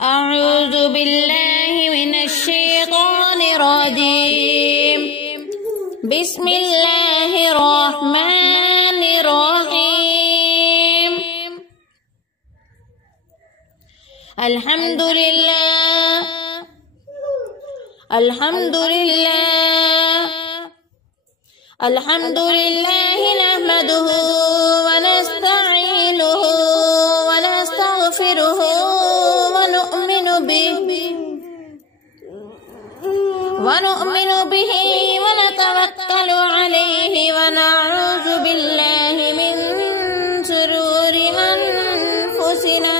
अऊज़ु बिल्लाहि मिनश्शैतानिर्रजीम। बिस्मिल्लाहिर्रहमानिर्रहीम। अल्हम्दुलिल्लाह अल्हम्दुलिल्लाह अल्हम्दुलिल्लाह नहमदुहु व नस्तईनुहु व नस्तगफिरुहु व नु'मिनु बिही व नतवक्कलु अलैहि व नऊज़ु बिल्लाहि मिन शुरूरि अनफुसिना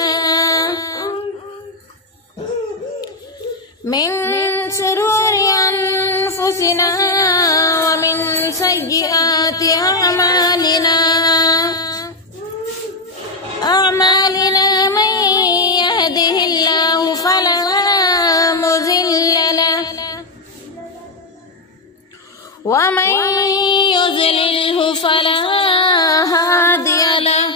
व मिन सय्यिआति अअमालिना मन यहदिहिल्लाहु फला मुज़िल्ल लहु व मन युज़लिल्हु फला हादिय लहु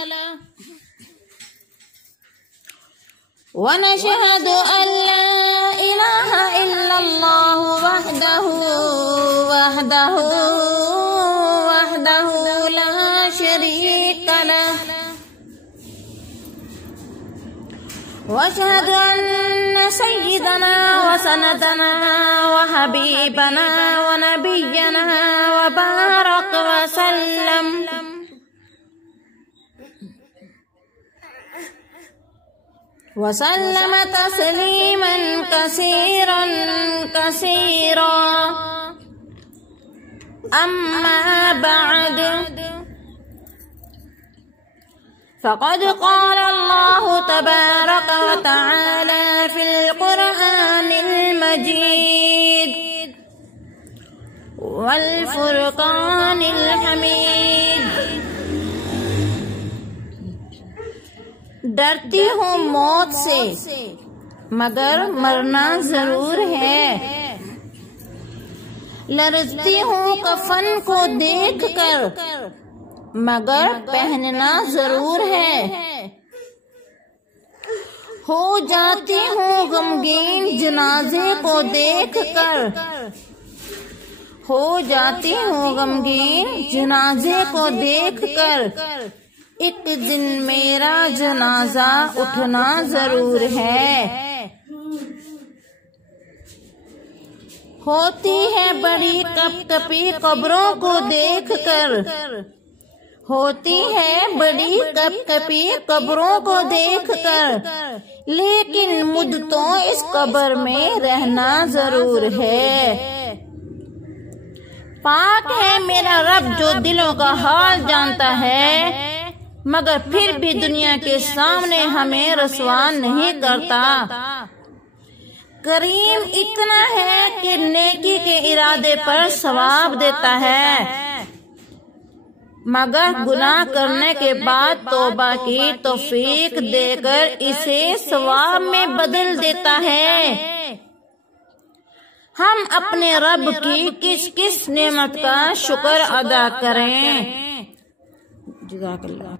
व नशहदु अन ला इलाहा इल्लल्लाहु वहदहु ला शरीक लहु व अशहदु अन्न सय्यिदना व सनदना व हबीबना व नबिय्यना व बारक व सल्लम वसल्लम तस्लीमन कसीरा अम्मा बअद फ़क़द क़ाल अल्लाहु तबारक व तआला फ़िल क़ुरआनिल मजीद वल फ़ुरक़ानिल हमीद। डरती हूँ मौत से मगर मरना जरूर है, लरज़ती हूँ कफन को देखकर मगर पहनना जरूर है, हो जाती हूँ गमगीन जनाजे को देखकर, हो जाती हूँ गमगीन जनाजे को देखकर, एक दिन मेरा जनाजा उठना जरूर है। होती है बड़ी कपकपी कब्रों को देखकर, होती है बड़ी कपकपी कब्रों को देखकर, लेकिन मुद्दतों इस कब्र में रहना जरूर है। पाक है मेरा रब जो दिलों का हाल जानता है, मगर फिर भी दुनिया के सामने हमें रसवा नहीं करता। करीम इतना है कि नेकी के इरादे पर सवाब देता है, मगर गुनाह करने के बाद तौबा की तौफीक देकर इसे सवाब में बदल देता है। हम अपने रब की किस किस नेमत का शुक्र अदा करें। जज़ाकल्लाह।